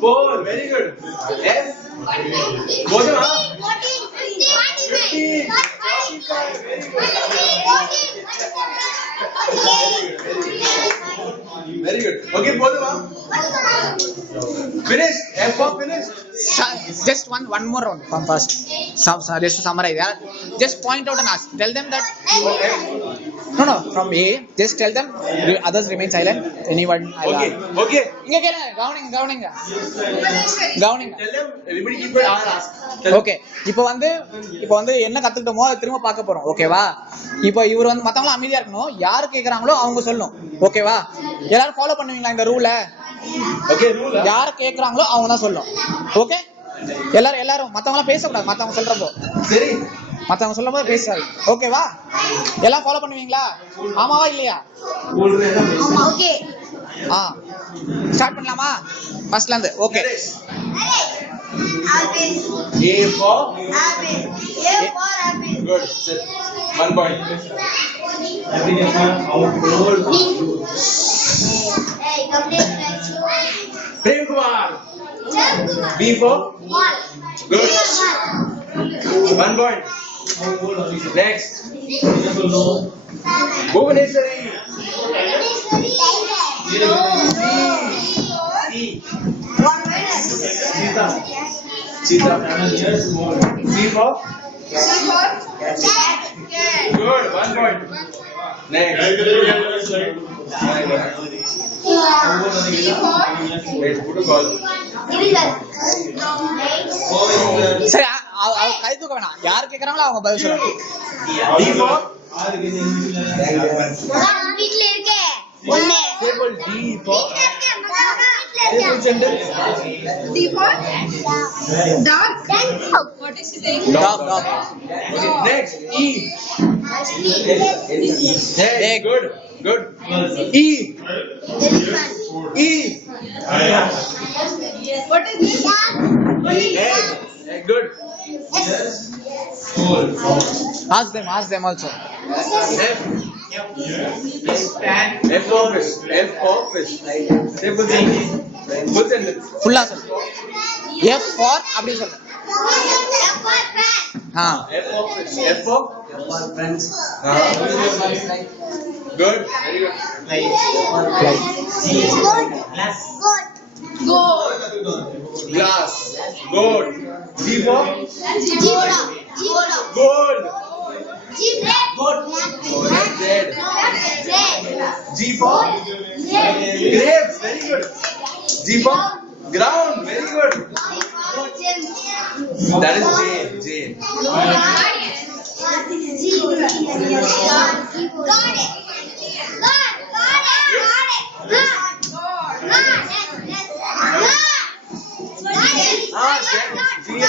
4. Very good. F. Both of them. 15. 45. Very good. Very good. Okay, both of them. Finish. F for finish. Just one more round from first. Just to summarize. Yeah? Just point out and ask. Tell them that. No. From A, just tell them. Others remain silent. Anyone. Okay. Okay. இங்க கேளு. கவனிங்க. Tell them. Everybody keep it. Ask. Okay இப்போ வந்து என்ன கத்துக்கிட்டோமோ அதை திரும்ப பார்க்க போறோம். ஓகேவா? இப்போ இவர் வந்து மத்தவங்க அமைதியா இருக்கணும். யாரு கேக்குறாங்களோ அவங்க சொல்லணும். ஓகேவா? எல்லாரும் ஃபாலோ பண்ணுவீங்களா இந்த ரூலை? Okay, rule. யார் கேக்குறாங்களோ அவங்க தான் சொல்லணும். ஓகே? எல்லாரும் மத்தவங்க பேசக்கூடாது. மத்தவங்க சொல்றப்போ சரி. மத்தவங்க சொல்லும்போது பேசாது. ஓகேவா? எல்லாம் ஃபாலோ பண்ணுவீங்களா? ஆமாவா இல்லையா? ஓகே. ஸ்டார்ட் பண்ணலாமா? ஃபர்ஸ்ட்ல இருந்து. Okay. A for Apple. good. Sit. 1 point. Hey, complete. Prem Kumar. B for good. 1 point. Next. Bhuvaneshwari. C. Cheetah. C for good. 1 point. Next. Let's put a ball. சரி கை தூக்க வேணாம். யார் கேக்குறாங்களோ அவங்க பதில் சொல்லணும். D for வீட்ல இருக்கே ஒண்ணே. table. D for table sentence. D for dog. What is it? Dog. Okay. Next. E. Hey, good. E. E. What is this? Egg. Good. Ask them also. F. F for fish. Table sentence. Full sentence. ஃபுல்லா சொல்லு. F for அப்படி சொல்லு. F for fish. F for friends. Good. Very good. Glass. Goat. G for gold. Red. G for grapes. Very good. G for ground. Very good. That is J.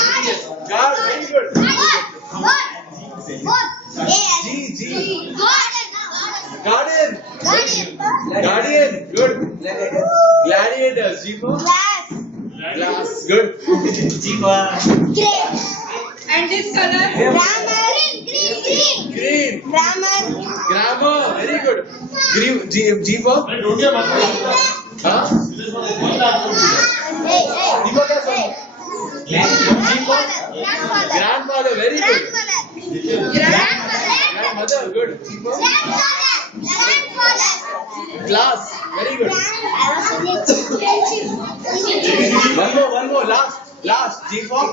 G-A-T-S. God, very good. G. Guardian. Good. Gladiator. G for glass. Good. G for And this color? green. Grammar. Very good. G for huh? G for grandmother. Very good. Grandmother. Good. G for class. Very good. One more. Last. G for